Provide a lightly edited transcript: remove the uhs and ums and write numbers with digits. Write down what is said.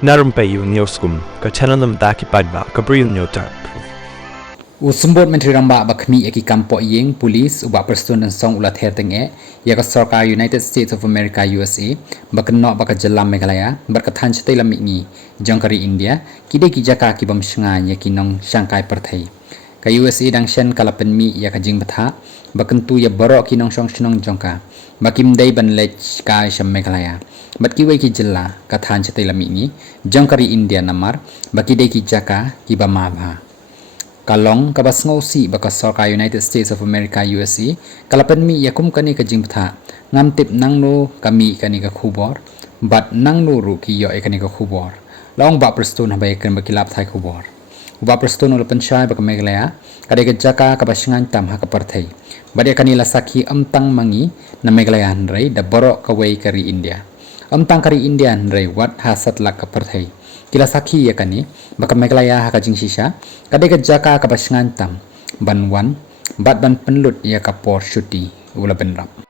Na Rympei U ka channel taki paidbah Bri U Hynñiewtrep. Usumbot Menteri Ramba bakmi eki kampo yeng polis Bah Prestone dan song ulat Ther tyngeh iaka sorkar United States of America USA bakno bakajelam Meghalaya berkatan cetai lamikni jongkari India kide kijaka ki bam shngain yaki nong Shanghai perthai ka USA dang shen kalapen mi iaka jing batha bakentu ya baroh ki nong shong shnong jongka bakim dai ban lech ka sham Meghalaya batki wai ki jella kathan cetai lamikni jongkari India namar baki dai kijaka ki bamabha kalong kabas ngosi baka sorkar United States of America USA kalapan mi yakum kani ka jingpatha ngamtip nangno kami kani ka khubor bat nangno ru ki yo kani ka khubor long Bah Prestone habai kan bakilap thai khubor Bah Prestone ul panchai baka Meghalaya kade ka jaka ka basngan tam ha ka parthai bade kani la sakhi amtang mangi na Meghalaya hanrai da baroh ka wei kari India amtang kari India hanrai wat hasat lak ka parthai kila sakhi ya kani baka Meghalaya ha ka jing shisha kade ka jaka ka basngan tam ban wan bat ban penlut ya ka por shuti ula benrap